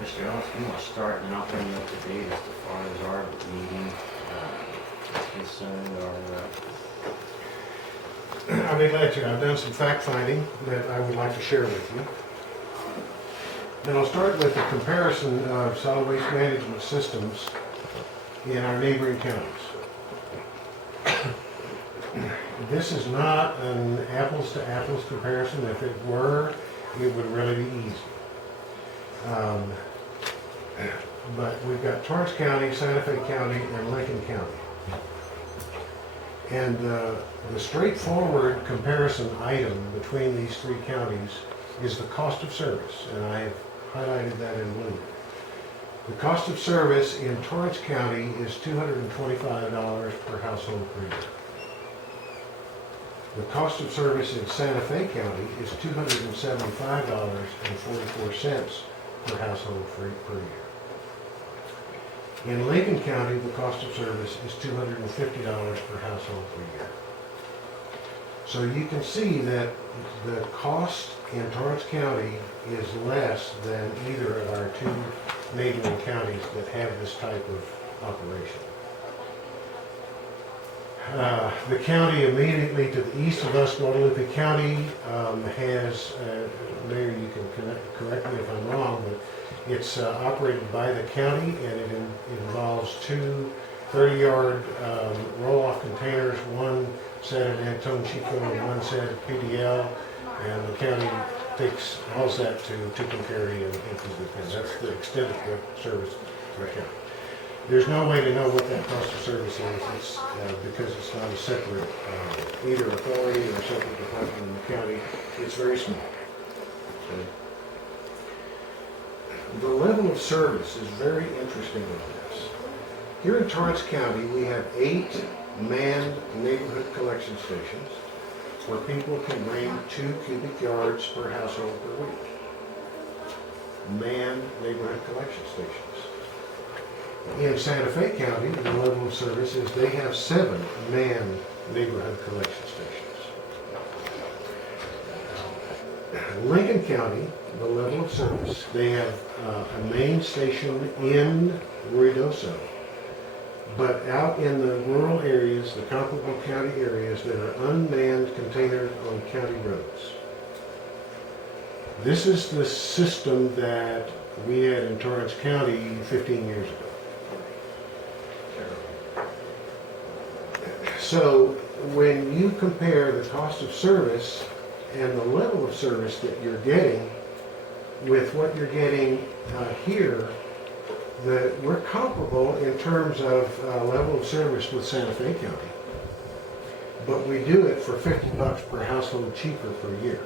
Mr. Ellis, you want to start and I'll bring you up to date as far as our meeting is concerned, or I'll be glad to. I've done some fact finding that I would like to share with you. And I'll start with a comparison of solid waste management systems in our neighboring counties. This is not an apples to apples comparison. If it were, it would really be easy. But we've got Torrance County, Santa Fe County, and Lincoln County. And the straightforward comparison item between these three counties is the cost of service, and I have highlighted that in blue. The cost of service in Torrance County is $225 per household per year. The cost of service in Santa Fe County is $275.44 per household per year. In Lincoln County, the cost of service is $250 per household per year. So you can see that the cost in Torrance County is less than either of our two neighboring counties that have this type of operation. The county immediately to the east of us, Guadalupe County, has, Mayor, you can correct me if I'm wrong, but it's operated by the county, and it involves two 30-yard roll-off containers, one set at Antone Chico and one set at PDL, and the county takes all that to Tucumcari and Tucumcari. That's the extent of the service to the county. There's no way to know what that cost of service is. It's because it's not a separate either authority or separate department in the county. It's very small. Okay. The level of service is very interesting in this. Here in Torrance County, we have 8 manned neighborhood collection stations where people can bring 2 cubic yards per household per week. Manned neighborhood collection stations. In Santa Fe County, the level of service is they have 7 manned neighborhood collection stations. Lincoln County, the level of service, they have a main station in Ruidoso, but out in the rural areas, the comparable county areas, there are unmanned containers on county roads. This is the system that we had in Torrance County 15 years ago. So when you compare the cost of service and the level of service that you're getting with what you're getting here, we're comparable in terms of level of service with Santa Fe County, but we do it for $50 per household cheaper per year.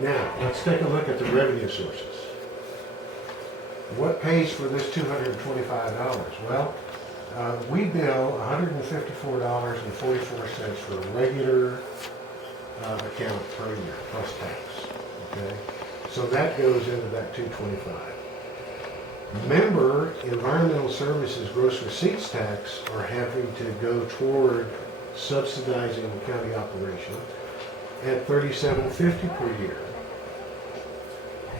Now, let's take a look at the revenue sources. What pays for this $225? Well, we bill $154.44 for a regular account per year, plus tax, okay? So that goes into that $225. Member environmental services gross receipts tax are having to go toward subsidizing the county operation at $37.50 per year.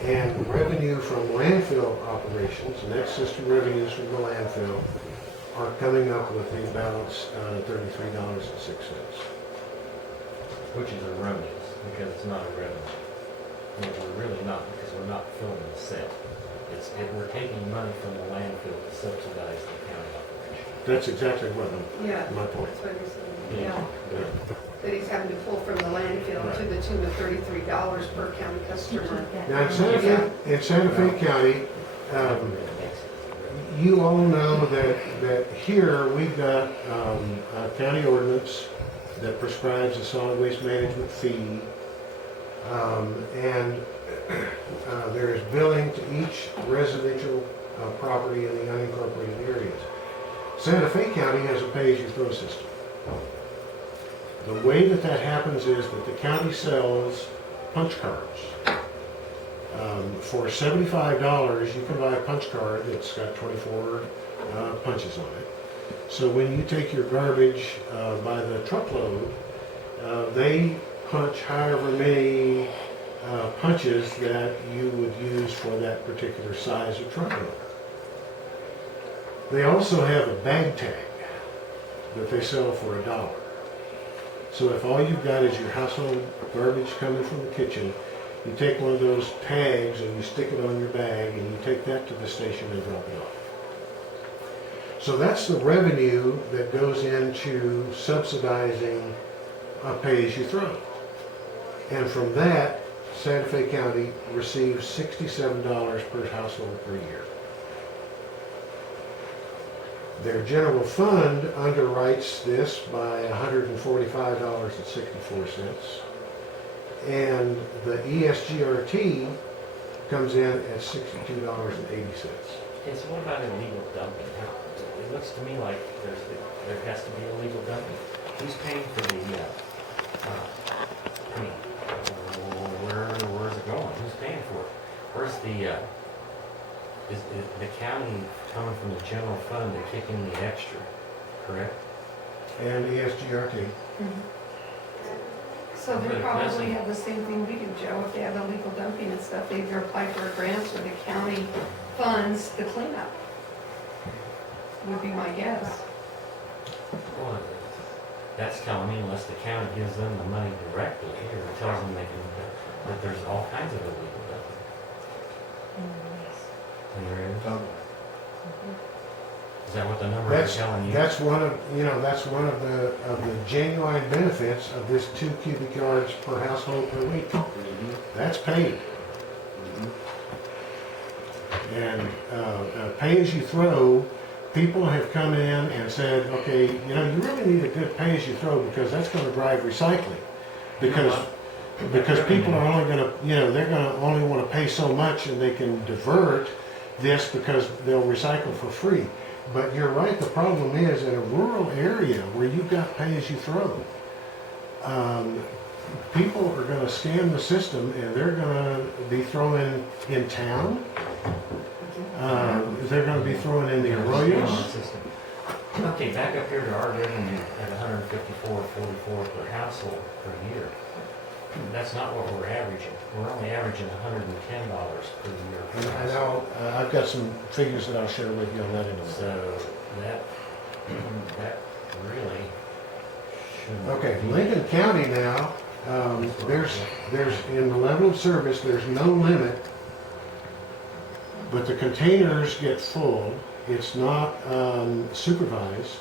And revenue from landfill operations, net system revenues from the landfill, are coming up with a balance $33.06. Which is erroneous, because it's not a revenue. We're really not, because we're not filling the set. We're taking money from the landfill to subsidize the county operation. That's exactly what my point. That's what you're saying, yeah. That he's having to pull from the landfill to the tune of $33 per county customer. Now in Santa Fe County, you all know that here we've got a county ordinance that prescribes a solid waste management fee, and there is billing to each residential property in the unincorporated areas. Santa Fe County has a pay-as-you-throw system. The way that happens is that the county sells punch cards. For $75, you can buy a punch card that's got 24 punches on it. So when you take your garbage by the truckload, they punch however many punches that you would use for that particular size of truck loader. They also have a bag tag that they sell for $1. So if all you've got is your household garbage coming from the kitchen, you take one of those tags and you stick it on your bag and you take that to the station and drop it off. So that's the revenue that goes into subsidizing a pay-as-you-throw. And from that, Santa Fe County receives $67 per household per year. Their general fund underwrites this by $145.64. And the ESGRT comes in at $62.80. Okay, so what about illegal dumping? It looks to me like there has to be illegal dumping. Who's paying for the, I mean, where's it going? Who's paying for it? Where's the, is the county coming from the general fund to kick in the extra, correct? And ESGRT. So they probably have the same thing we do, Joe, if they have illegal dumping and stuff, they either apply for a grant or the county funds the cleanup. Would be my guess. Well, that's telling me unless the county gives them the money directly or tells them they can, that there's all kinds of illegal dumping. And there is? Is that what the numbers are telling you? That's one of, that's one of the genuine benefits of this 2 cubic yards per household per week. That's paid. And pay as you throw, people have come in and said, okay, you really need a good pay as you throw because that's going to drive recycling. Because people are only going to, they're going to only want to pay so much and they can divert this because they'll recycle for free. But you're right, the problem is in a rural area where you've got pay as you throw, people are going to scam the system and they're going to be throwing in town. They're going to be throwing in the arroyos. Okay, back up here to our revenue at $154.44 per household per year. That's not what we're averaging. We're only averaging $110 per year. I know, I've got some figures that I'll share with you on that in a minute. So that really shouldn't. Okay, Lincoln County now, there's in the level of service, there's no limit, but the containers get full. It's not supervised.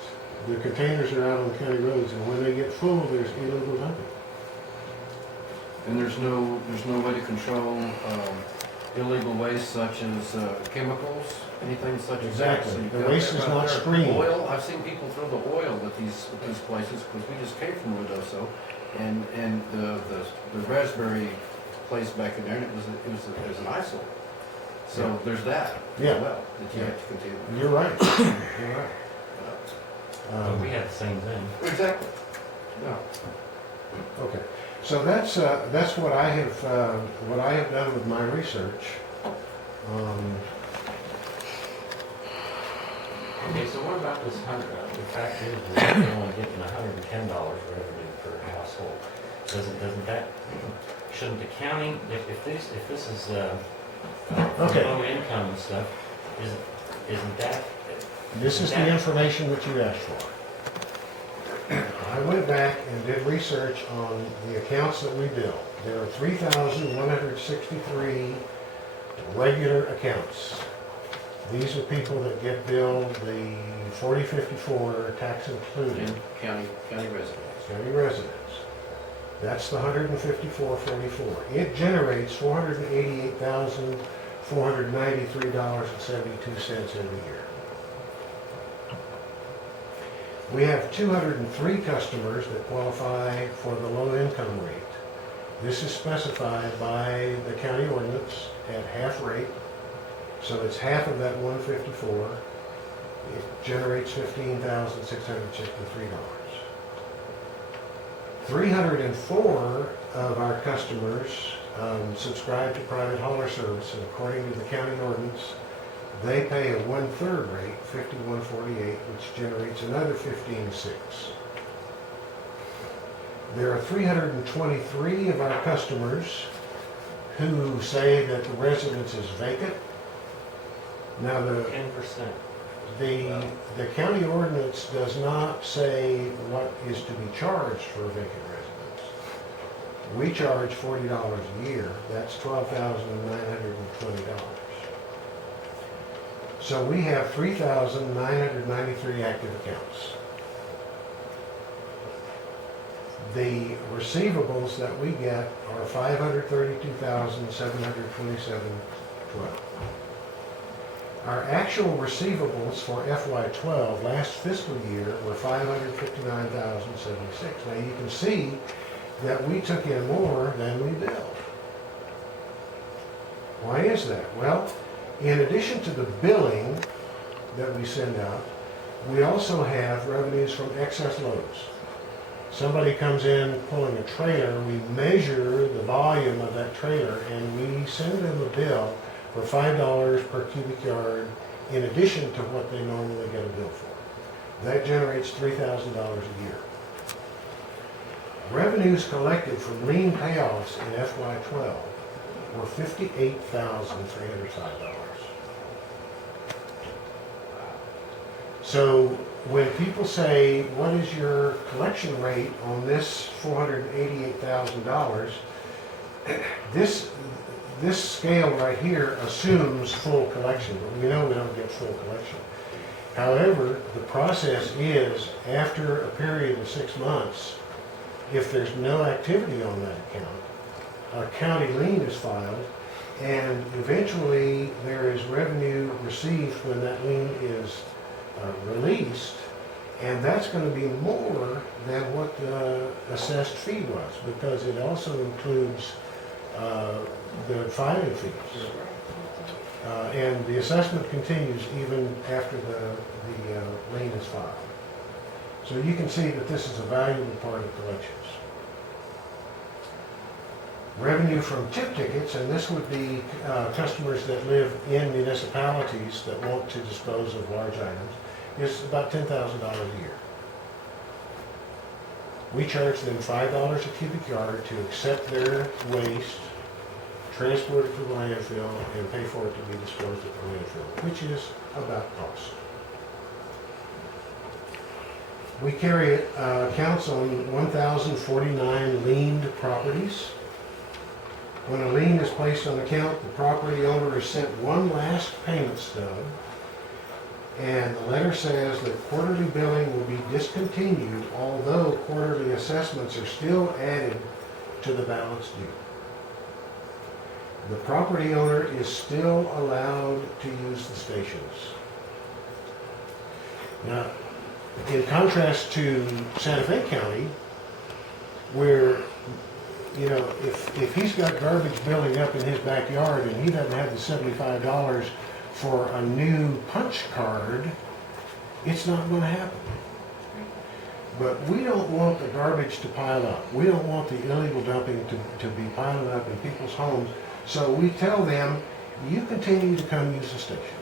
The containers are out on county roads, and when they get full, there's illegal dumping. And there's no way to control illegal waste such as chemicals, anything such as that. Exactly. So you've The got waste that is right not there. screened. Oil, I've seen people throw the oil at these places because we just came from Ruidoso, and the raspberry place back in there, and it was an eyesore. So there's that Yeah. as well that you have to continue. You're right. You're right. But we had the same thing. Exactly. Yeah. Okay, so that's what I have done with my research. Okay, so what about this the fact is we're only getting $110 revenue per household. Doesn't that, shouldn't the county, if this is Okay. low income and stuff, isn't that? This is the information that you asked for. I went back and did research on the accounts that we bill. There are 3,163 regular accounts. These are people that get billed the 4054 tax included. And county residents. County residents. That's the 154.44. It generates $488,493.72 every year. We have 203 customers that qualify for the low income rate. This is specified by the county ordinance at half rate. So it's half of that 154. It generates $15,663. 304 of our customers subscribe to private hauler service, and according to the county ordinance, they pay a 1/3 rate, $51.48, which generates another $15,600. There are 323 of our customers who say that the residence is vacant. Now, 10%. the county ordinance does not say what is to be charged for a vacant residence. We charge $40 a year, that's $12,920. So we have 3,993 active accounts. The receivables that we get are $532,727.12. Our actual receivables for FY12 last fiscal year were $559,076. Now you can see that we took in more than we billed. Why is that? Well, in addition to the billing that we send out, we also have revenues from excess loads. Somebody comes in pulling a trailer, we measure the volume of that trailer and we send them a bill for $5 per cubic yard in addition to what they normally get a bill for. That generates $3,000 a year. Revenues collected from lien payoffs in FY12 were $58,305. So when people say, what is your collection rate on this $488,000, this scale right here assumes full collection, but we know we don't get full collection. However, the process is, after a period of 6 months, if there's no activity on that account, a county lien is filed, and eventually there is revenue received when that lien is released, and that's going to be more than what the assessed fee was, because it also includes the filing fees. And the assessment continues even after the lien is filed. So you can see that this is a valuable part of collections. Revenue from tip tickets, and this would be customers that live in municipalities that want to dispose of large items, is about $10,000 a year. We charge them $5 a cubic yard to accept their waste, transport it to the landfill, and pay for it to be disposed at the landfill, which is about cost. We carry accounts on 1,049 liened properties. When a lien is placed on account, the property owner is sent one last payment stub, and the letter says that quarterly billing will be discontinued, although quarterly assessments are still added to the balance due. The property owner is still allowed to use the stations. Now, in contrast to Santa Fe County, where, you know, if he's got garbage building up in his backyard and he doesn't have the $75 for a new punch card, it's not going to happen. But we don't want the garbage to pile up. We don't want the illegal dumping to be piling up in people's homes. So we tell them, you continue to come use the station.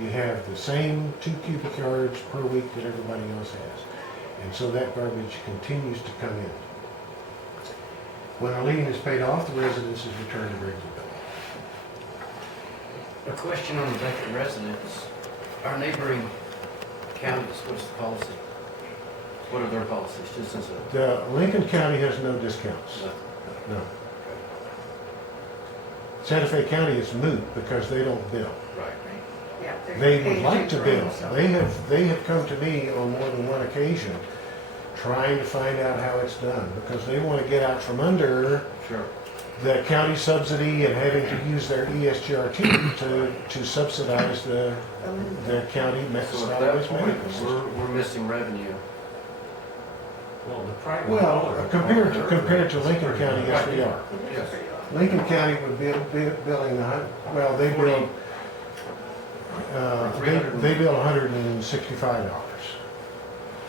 You have the same 2 cubic yards per week that everybody else has. And so that garbage continues to come in. When a lien is paid off, the residence is returned to regular billing. A question on the vacant residence. Our neighboring counties, what's the policy? What are their policies, just as a... The Lincoln County has no discounts. No. Santa Fe County is moot because they don't bill. Right. Yeah, they're They would paying like to for bill. themselves. They have come to me on more than one occasion trying to find out how it's done, because they want to get out from under Sure. the county subsidy and having to use their ESGRT to subsidize the county So at solid that waste point, management system. we're missing revenue. Well, the private Well, hauler- compared to Lincoln County, yes, we are. Yes. Lincoln County would be billing well, they bill they bill $165.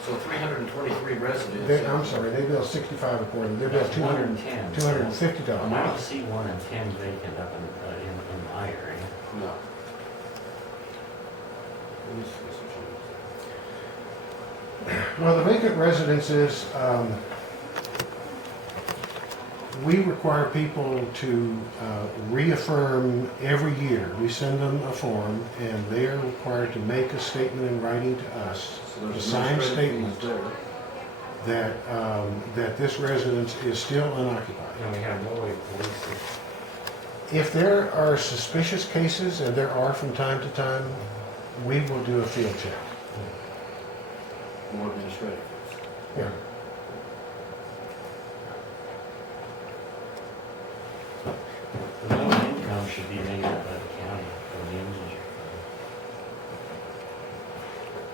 So 323 residents. I'm sorry, they bill 65 a quarter. They bill That's 1 in 10. And I $250. don't see 1 in 10 vacant up in my area. No. Let me see. Well, the vacant residences, We require people to reaffirm every year. We send them a form, and they are required to make a statement in writing to us, So a there's signed administrative fees statement, there. that this residence is still unoccupied. And we have no way of policing. If there are suspicious cases, and there are from time to time, we will do a field check. More administrative fees. Yeah. The low income should be made up by the county or the indigent fund.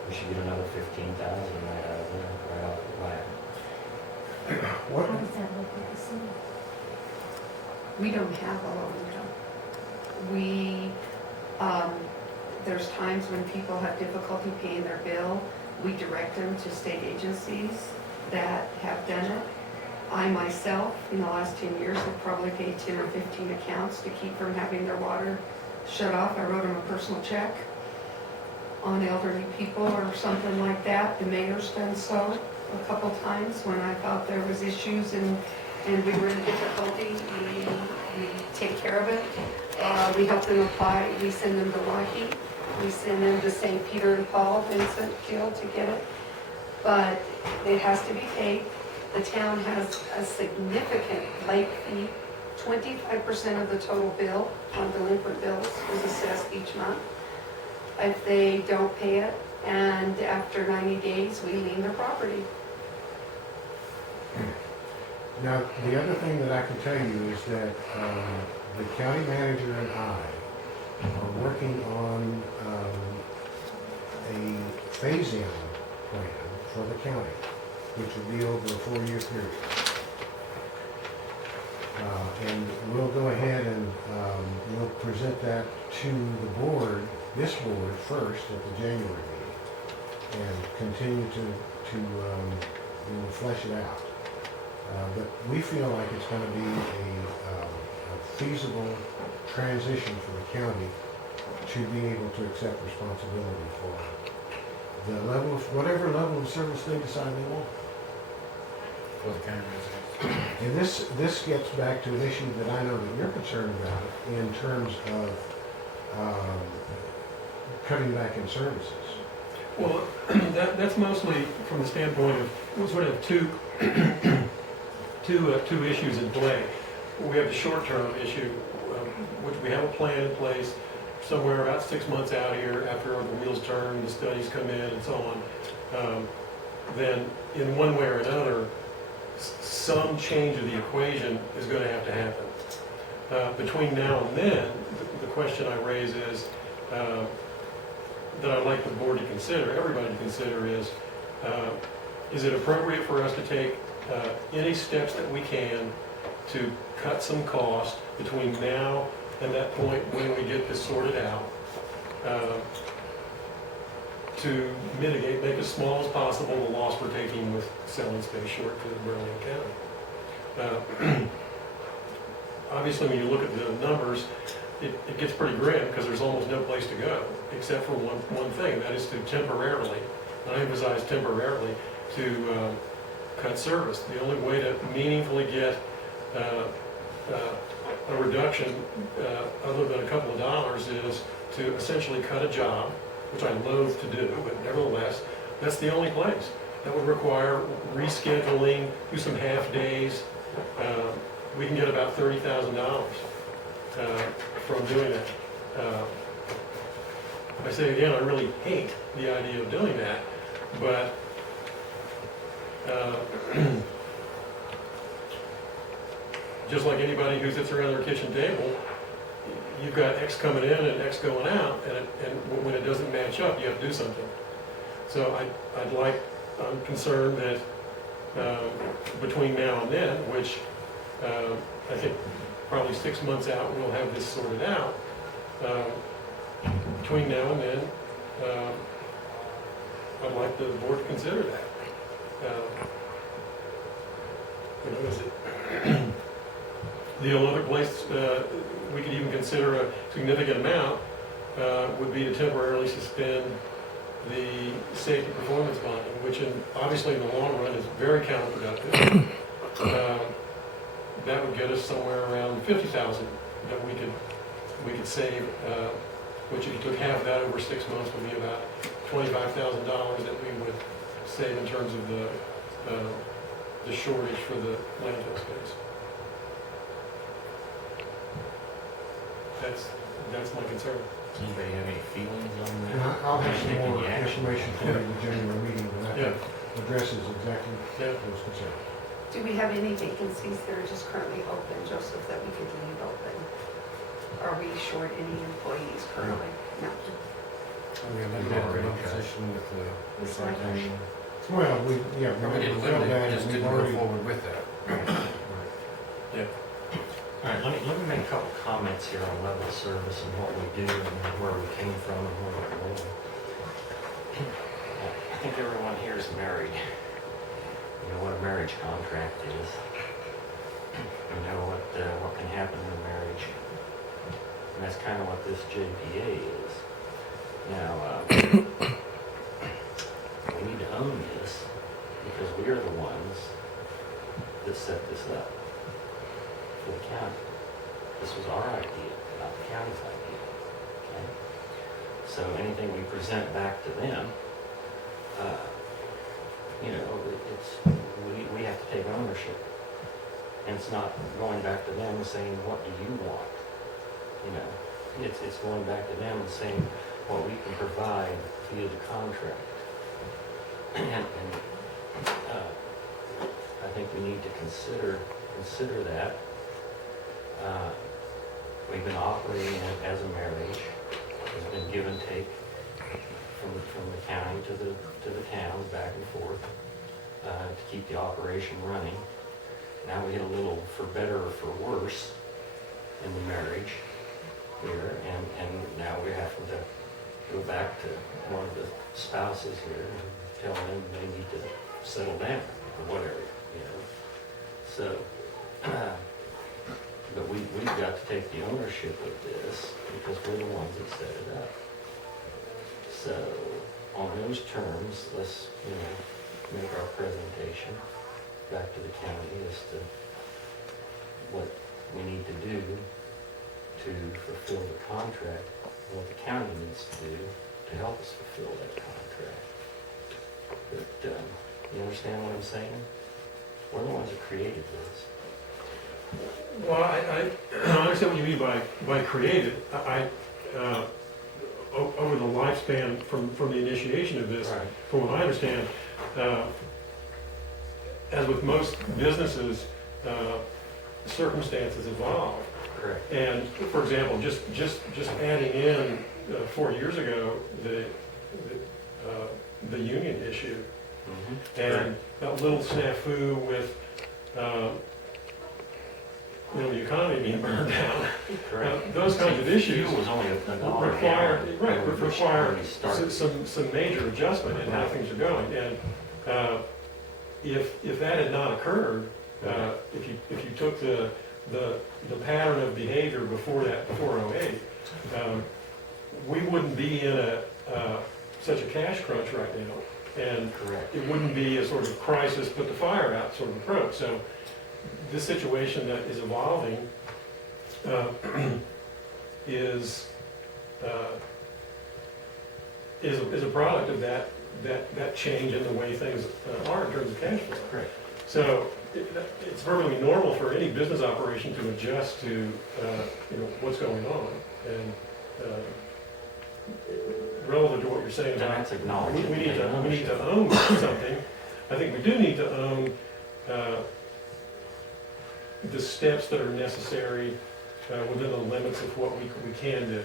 We should get another 15,000 right out of there, right off the bat. What, How does that look with the city? We don't have a low income. We, there's times when people have difficulty paying their bill, we direct them to state agencies that have done it. I myself, in the last 10 years, have probably paid 10 or 15 accounts to keep from having their water shut off. I wrote them a personal check on elderly people or something like that. The mayor's done so a couple times when I thought there was issues and we were in difficulty. We take care of it. We help them apply. We send them to Waukee. We send them to St. Peter and Paul, Vincent, Jill, to get it. But it has to be paid. The town has a significant late fee. 25% of the total bill on delinquent bills is assessed each month. If they don't pay it, and after 90 days, we lien their property. now, the other thing that I can tell you is that the county manager and I are working on a phase-in plan for the county, which will be over a 4-year period. And we'll go ahead and we'll present that to the board, this board first at the January meeting, and continue to flesh it out. But we feel like it's going to be a feasible transition for the county to be able to accept responsibility for the level of, whatever level of service they decide they want. For the county residents. And this gets back to an issue that I know that you're concerned about in terms of cutting back in services. Well, that's mostly from the standpoint of, we sort of have two issues in play. We have the short-term issue, which we have a plan in place somewhere about 6 months out here after the wheels turn, the studies come in and so on. Then in one way or another, some change of the equation is going to happen. Between now and then, the question I raise is, that I'd like the board to consider, everybody to consider is it appropriate for us to take any steps that we can to cut some cost between now and that point when we get this sorted out, to mitigate, make as small as possible the loss we're taking with selling space short to Burlington County. Obviously, when you look at the numbers, it gets pretty grim because there's almost no place to go except for one thing, and that is to temporarily, and I emphasize temporarily, to cut service. The only way to meaningfully get a reduction other than a couple of dollars is to essentially cut a job, which I loathe to do, but nevertheless, that's the only place. That would require rescheduling, do some half days. We can get about $30,000 from doing that. I say again, I really hate the idea of doing that, but just like anybody who sits around their kitchen table, you've got X coming in and X going out, and when it doesn't match up, you have to do something. So I'm concerned that between now and then, which I think probably 6 months out, we'll have this sorted out. Between now and then, I'd like the board to consider that. The only other place we could even consider a significant amount would be to temporarily suspend the safety performance bonding, which obviously in the long run is very counterproductive. that would get us somewhere around 50,000 that we could save, which if you took half of that over 6 months would be about $25,000 that we would save in terms of the shortage for the landfill space. That's my concern. Anybody have any feelings on And that? I'll have some Taking more the action? information for you in the January meeting, but that Yeah. addresses exactly Yeah. those concerns. Do we have any vacancies that are just currently open, Joseph, that we could leave open? Are we short any employees currently? No. We have already a got- position with the Recycling. recycling. Well, we We didn't filled limit that, it, we and just we've didn't go already. forward with that. All right, let me make a couple comments here on level of service and what we do and where we came from and where we're going. I think everyone here is married. You know what a marriage contract is. You know what can happen in a marriage. And that's kind of what this JPA is. Now, we need to own this because we are the ones that set this up for the county. This was our idea, not the county's idea. Okay? So anything we present back to them, you know, we have to take ownership. And it's not going back to them and saying, what do you want? You know, it's going back to them and saying what we can provide via the contract. And I think we need to consider that. We've been operating it as a marriage. There's been give and take from the county to the towns, back and forth, to keep the operation running. Now we get a little for better or for worse in the marriage here, and now we're having to go back to one of the spouses here and tell them they need to settle down or whatever, you know. So, but we've got to take the ownership of this because we're the ones that set it up. So, on those terms, let's, you know, make our presentation back to the county as to what we need to do to fulfill the contract, what the county needs to do to help us fulfill that contract. But, you understand what I'm saying? We're the ones that created this. Well, I understand what you mean by created. Over the lifespan from the initiation of this, Right. from what I understand, as with most businesses, circumstances evolve. Correct. And for example, just adding in 4 years ago the union issue Mm-hmm. and that little snafu with the economy being burned down. Correct. Those kinds of issues Fuel was only $1 a require gallon. right when we require already started. some major adjustment in how things are going. And if that had not occurred, if you took the pattern of behavior before 08, we wouldn't be in such a cash crunch right now, and Correct. it wouldn't be a sort of crisis, put the fire out sort of approach. So this situation that is evolving is a product of that change in the way things are in terms of cash flow. Correct. So it's perfectly normal for any business operation to adjust to what's going on. And relative to what you're saying And about that's acknowledged. we need to own something, I think we do need to own the steps that are necessary within the limits of what we can do.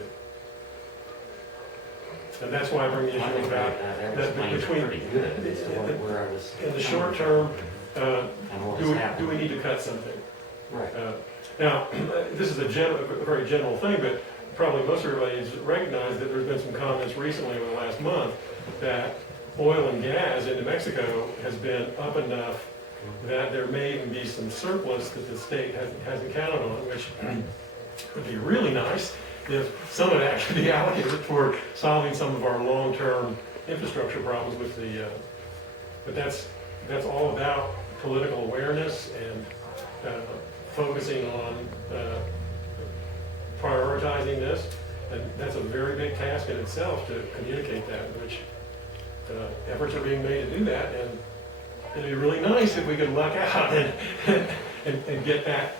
And that's why I bring the I issue think about that that explains it between- pretty good as to where I was. in the short term, And what do was we happening. need to cut something? Right. Now, this is a very general thing, but probably most everybody has recognized that there's been some comments recently over the last month that oil and gas into Mexico has been up enough that there may even be some surplus that the state hasn't counted on, which would be really nice if some of that could be allocated for solving some of our long-term infrastructure problems with the, but that's all about political awareness and focusing on prioritizing this, and that's a very big task in itself to communicate that, which efforts are being made to do that, and it'd be really nice if we could luck out and get that,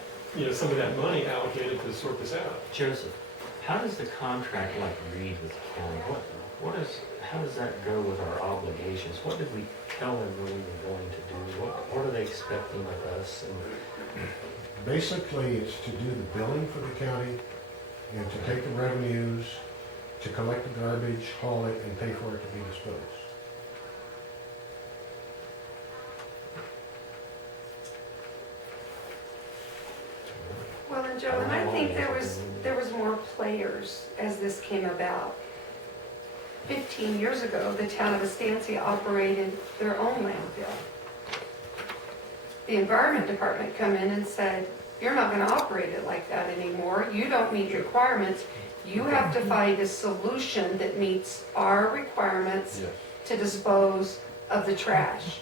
some of that money allocated to sort this out. Joseph, how does the contract like read with the county? How does that go with our obligations? What did we tell them we were going to do? What are they expecting of us? And Basically, it's to do the billing for the county and to take the revenues, to collect the garbage, haul it, and pay for it to be disposed. Well, and Joe, and I think there was more players as this came about. 15 years ago, the town of Estancia operated their own landfill. The environment department come in and said, you're not gonna operate it like that anymore. You don't meet requirements. You have to find a solution that meets our requirements Yes. to dispose of the trash.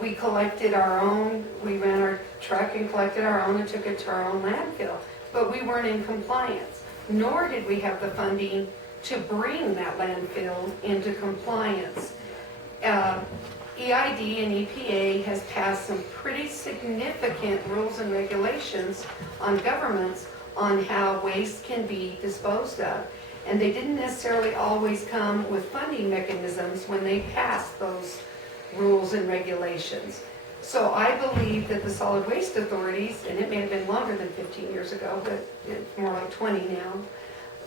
We collected our own, we ran our truck and collected our own and took it to our own landfill. But we weren't in compliance, nor did we have the funding to bring that landfill into compliance. EID and EPA has passed some pretty significant rules and regulations on governments on how waste can be disposed of. And they didn't necessarily always come with funding mechanisms when they passed those rules and regulations. So I believe that the solid waste authorities, and it may have been longer than 15 years ago, but it's more like 20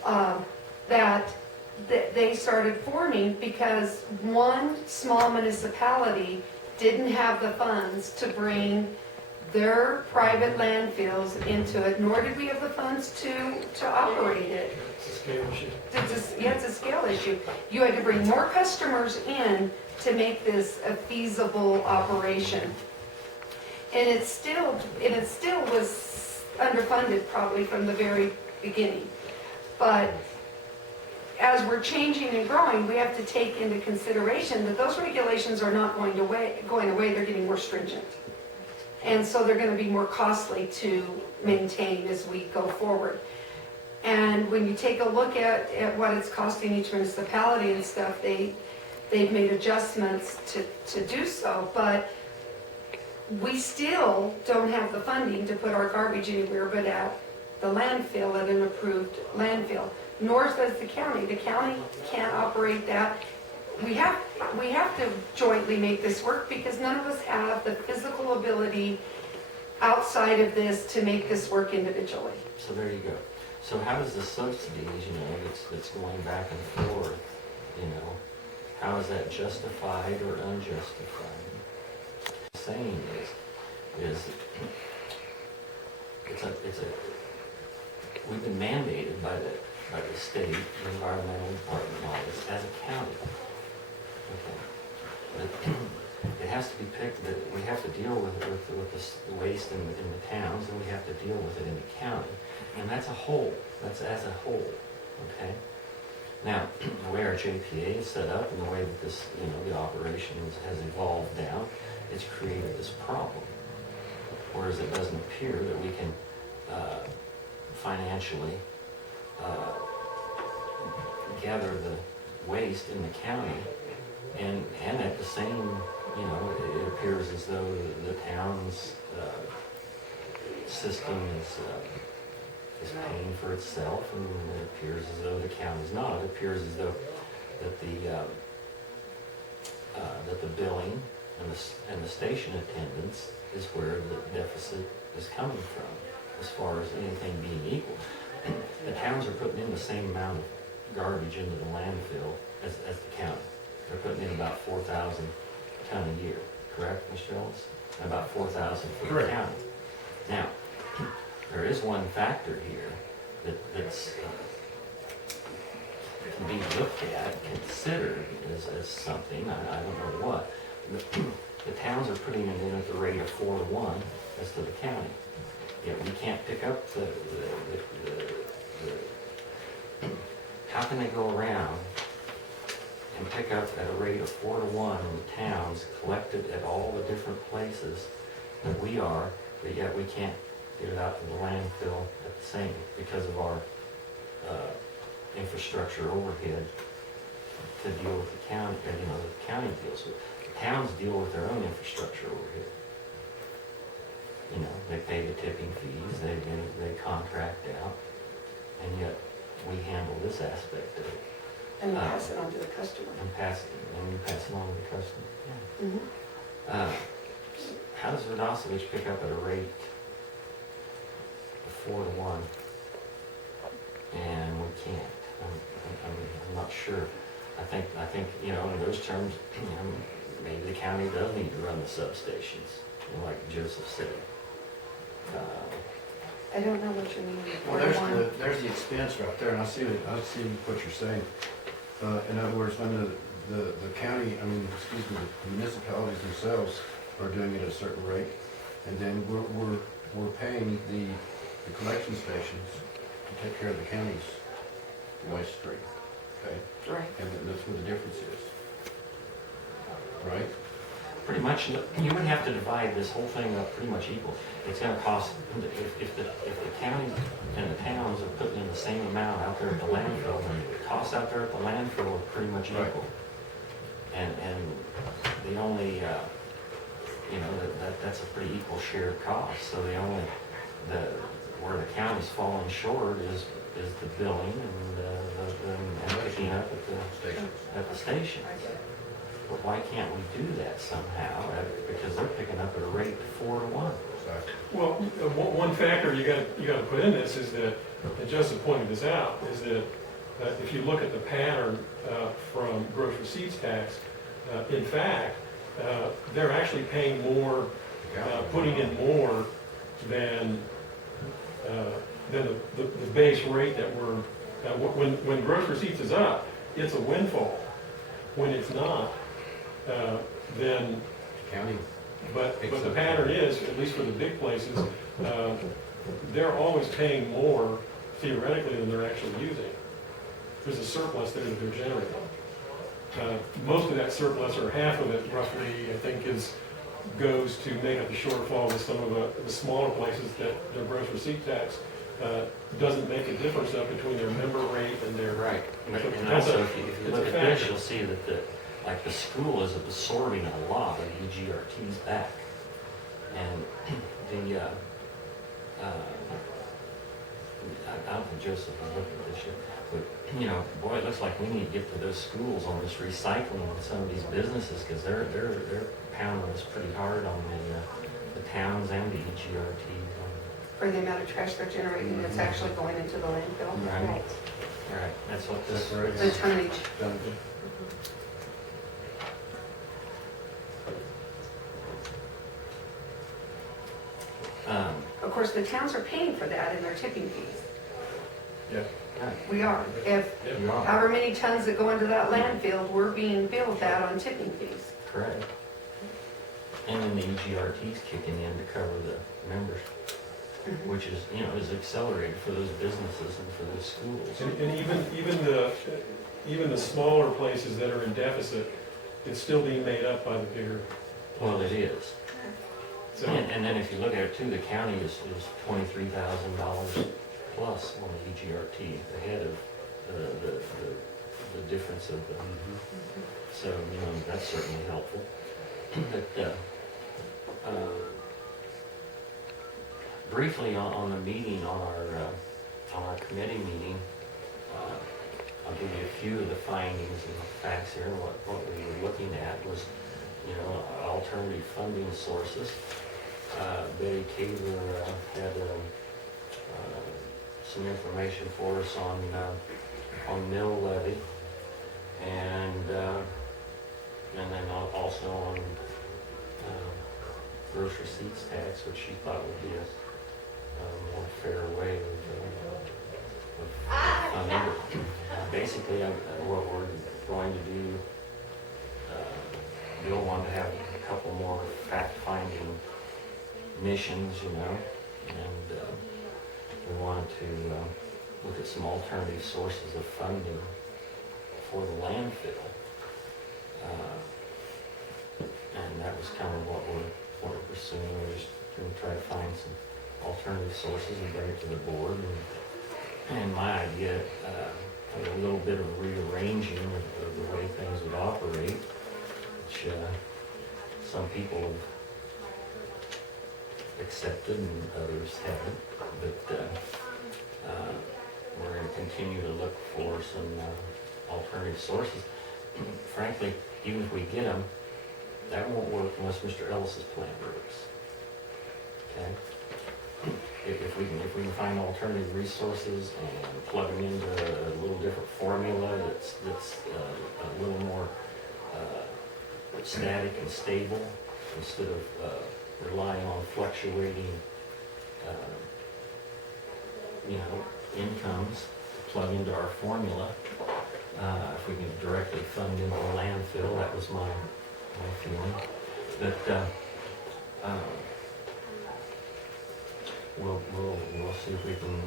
now, that they started forming because one small municipality didn't have the funds to bring their private landfills into it, nor did we have the funds to operate it. It's a scale issue. It's a scale issue. You had to bring more customers in to make this a feasible operation. And it still was underfunded probably from the very beginning. But as we're changing and growing, we have to take into consideration that those regulations are not going away, they're getting more stringent. And so they're going to be more costly to maintain as we go forward. And when you take a look at what it's costing each municipality and stuff, they've made adjustments to do so, but we still don't have the funding to put our garbage anywhere but at the landfill, at an approved landfill. Nor does the county. The county can't operate that. We have to jointly make this work because none of us have the physical ability outside of this to make this work individually. so there you go. So how does the subsidies, that's going back and forth, how is that justified or unjustified? The saying is we've been mandated by the state, the environmental department, and all this, as a county. Okay. It has to be picked, that we have to deal with the waste in the towns, and we have to deal with it in the county. And that's a whole, that's as a whole, okay? Now, the way our JPA is set up and the way that this, the operation has evolved down, it's created this problem. Whereas it doesn't appear that we can financially gather the waste in the county, and at the same, it appears as though the town's system is paying for itself, and it appears as though the county's not. It appears as though that the billing and the station attendance is where the deficit is coming from, as far as anything being equal. The towns are putting in the same amount of garbage into the landfill as the county. They're putting in about 4,000 ton a year, correct, Mr. Ellis? And about 4,000 for the Correct. county. Now, there is one factor here that's can be looked at, considered as something, I don't know what. The towns are putting it in at the rate of 4-to-1 as to the county. Yet we can't pick up how can they go around and pick up at a rate of 4-to-1 in the towns, collected at all the different places that we are, but yet we can't get it out to the landfill at the same, because of our, infrastructure overhead to deal with the county, the county deals with. The towns deal with their own infrastructure overhead. They pay the tipping fees, they contract out, and yet we handle this aspect of it. And you pass it on to the customer. And you pass it on to the customer, yeah. Mhm. How does Vidosevich pick up at a rate of 4-to-1? And we can't. I'm not sure. I think, in those terms, maybe the county does need to run the substations, like Joseph said. I don't know what you mean. Well, there's the expense right there, and I see what you're saying. In other words, when the county, the municipalities themselves are doing it at a certain rate, and then we're paying the collection stations to take care of the county's waste stream, okay? Right. And that's where the difference is, right? Pretty much, you would have to divide this whole thing up pretty much equal. It's gonna cost, if the county and the towns are putting in the same amount out there at the landfill, then the costs out there at the landfill are pretty much Right. equal. And the only, that's a pretty equal shared cost, so where the county's falling short is the billing and picking up at the stations. But why can't we do that somehow? Because they're picking up at a rate of 4-to-1. Well, one factor you gotta put in this is that, and Joseph pointed this out, is that if you look at the pattern from gross receipts tax, in fact, they're actually paying more, putting in more than the base rate that we're, when gross receipts is up, it's a windfall. When it's not, then, County. but the pattern is, at least for the big places, they're always paying more theoretically than they're actually using. There's a surplus there that they're generating. Most of that surplus, or half of it roughly, I think, goes to make up the shortfall with some of the smaller places that their gross receipt tax doesn't make a difference up between their member rate and their. Right. So And that's also, a- if you it's look a at this, factor. you'll see that the school is absorbing a lot of EGRTs back. And I don't think Joseph is looking at this yet, but, boy, it looks like we need to get to those schools on this recycling and some of these businesses, because they're pounding us pretty hard on the towns and the EGRTs. For the amount of trash they're generating that's actually going into the landfill. Right. Right, that's what this. The tonnage. Of course, the towns are paying for that in their tipping fees. Yeah. We are. If You are. however many tons that go into that landfill, we're being billed that on tipping fees. Correct. And then the EGRT's kicking in to cover the members, which is, is accelerated for those businesses and for those schools. And even the smaller places that are in deficit, it's still being made up by the bigger. Well, it is. So, And then if you look at it too, the county is $23,000 plus on the EGRT, ahead of the difference of the, so, that's certainly helpful. But, briefly on the meeting, on our committee meeting, I'll give you a few of the findings and facts here. What we were looking at was, alternative funding sources. Betty Kaver had some information for us on mill levy, and then also on gross receipts tax, which she thought would be a more fair way of funding. But basically, what we're going to do, Bill wanted to have a couple more fact-finding missions, and we wanted to look at some alternative sources of funding for the landfill. And that was kind of what we're pursuing. We're just going to try to find some alternative sources and bring it to the board. And my idea, of a little bit of rearranging of the way things would operate, which some people have accepted and others haven't. But we're going to continue to look for some alternative sources. Frankly, even if we get them, that won't work unless Mr. Ellis's plan works. Okay? If we can find alternative resources and plug them into a little different formula that's a little more static and stable instead of relying on fluctuating, incomes to plug into our formula. If we can directly fund into the landfill, that was my feeling. But we'll see if we can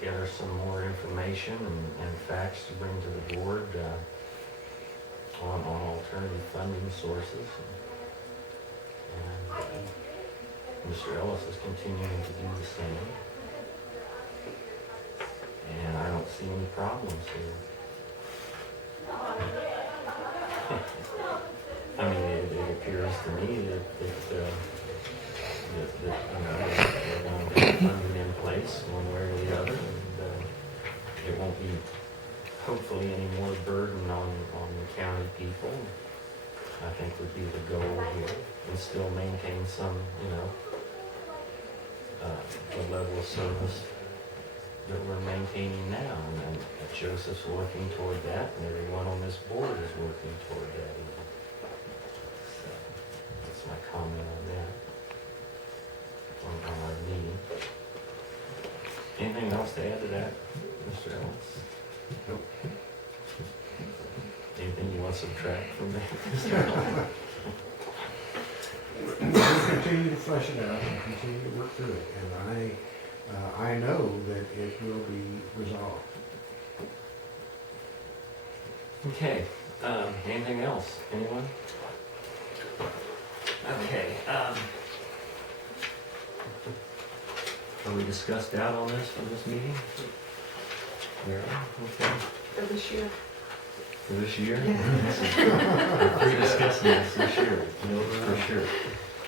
gather some more information and facts to bring to the board on alternative funding sources. And Mr. Ellis is continuing to do the same. And I don't see any problems here. I mean, it appears to me that they're going to have funding in place one way or the other, and it won't be, hopefully, any more burden on the county people. I think would be the goal here, and still maintain some, the level of service that we're maintaining now, and Joseph's working toward that, and everyone on this board is working toward that even. So, that's my comment on that, on our meeting. Anything else to add to that, Mr. Ellis? Nope. Anything you want to subtract from that, Mr. Ellis? We'll continue to flesh it out and continue to work through it, and I know that it will be resolved. Okay, anything else? Anyone? Okay, are we discussed out on this for this meeting? Yeah, okay. For this year. For this year? Yeah. We're discussing this year, for sure.